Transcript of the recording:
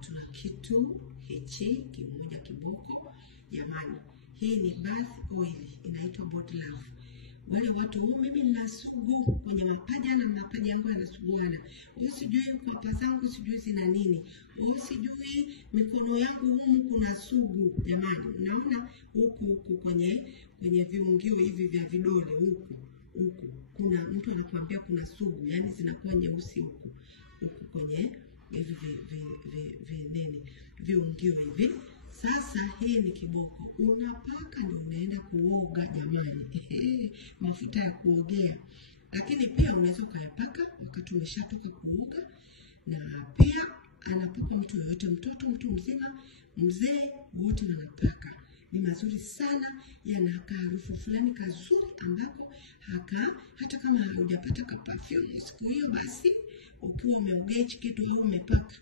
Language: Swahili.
Tuna kitu hichi kimoja kiboko jamani. Hii ni bath oil, inaitwa body love. Wale watu mimi nina sugu kwenye mapaja na mapaja yangu yanasuguana. Usijui kwa zangu sijui zina nini. Usijui mikono yangu humu kuna sugu jamani. Unaona huku kwenye viungio hivi vya vidole huku. Kuna mtu anakuambia kuna sugu, yani zinakuwa nyeusi huku kwenye hivi viungio hivi. Sasa hii ni kiboko. Unapaka ndio unaenda kuoga jamani. Mafuta ya kuogea. Lakini pia unaweza kuyapaka wakati umeshatoka kuoga, na pia anapaka mtu yoyote, mtoto, mtu mzima, mzee, wote wanapaka. Ni mazuri sana, yanakaa harufu fulani kazuri ambako hata kama hujapata ka perfume siku hiyo, basi ukiwa umeogea hichi kitu wewe umepaka